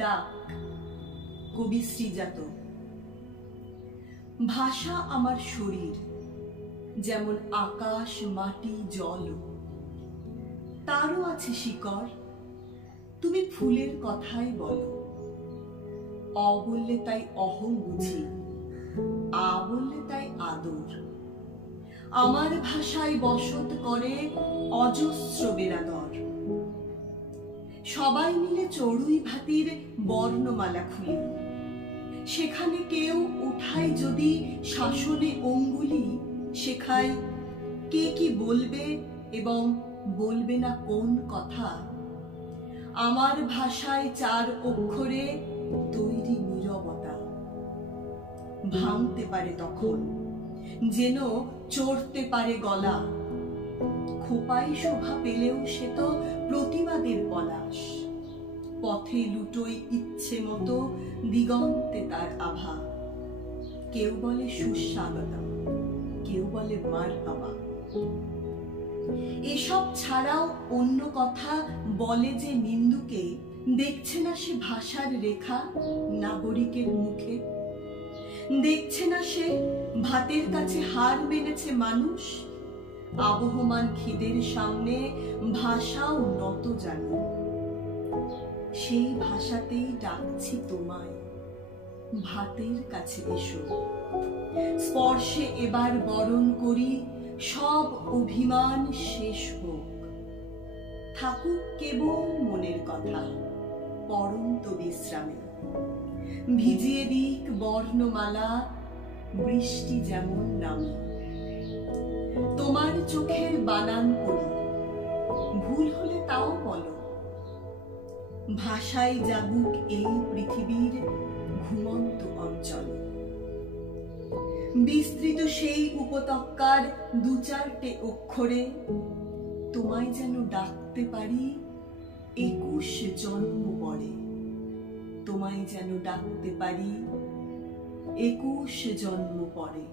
ডাক, কবি শ্রীজাত। ভাষা আমার শরীর, যেমন আকাশ, মাটি, জল, তারও আছে শিকড়। তুমি ফুলের কথাই বলো, অ বললে তাই অহং বুঝি, আ বললে তাই আদর। আমার ভাষায় বসত করে অজস্র বেরাদর। সবাই মিলে চড়ুই ভাতির বর্ণমালা খুলি, সেখানে কেউ উঠায় যদি শাসনে অঙ্গুলি, শেখায় কে কি বলবে এবং বলবে না কোন কথা। আমার ভাষায় 4 অক্ষরে তৈরি নীরবতা, ভাঙতে পারে তখন যেন চড়তে পারে গলা। খোপায় শোভা পেলেও সে তো প্রতিবাদের পলাশ। পথে লুটোই ইচ্ছে মতো, দিগন্তে তার আভা। কেউ বলে সুস্বাগতম, কেউ বলে মারহাবা। এসব ছাড়াও অন্য কথা বলে যে নিন্দুকে, দেখছে না সে ভাষার রেখা নাগরিকের মুখে। দেখছে না সে ভাতের কাছে হার মেনেছে মানুষ। আবহমান খিদের সামনে ভাষাও নত জানো। সেই ভাষাতেই ডাকছি তোমায়, ভাতের কাছে এসো। স্পর্শে এবার বরণ করি সব অভিমান শেষ হোক। থাকুক কেবল মনের কথা পড়ন্ত বিশ্রামে। ভিজিয়ে দিক বর্ণমালা বৃষ্টি যেমন নামে। তোমার চোখের বানান করি, ভুল হলে তাও বলো। ভাষায় জাগুক এই পৃথিবীর ঘুমন্ত অঞ্চল। বিস্তৃত সেই উপত্যকার 2-4টে অক্ষরে তোমায় যেন ডাকতে পারি 21 জন্ম পরে। তোমায় যেন ডাকতে পারি 21 জন্ম পরে।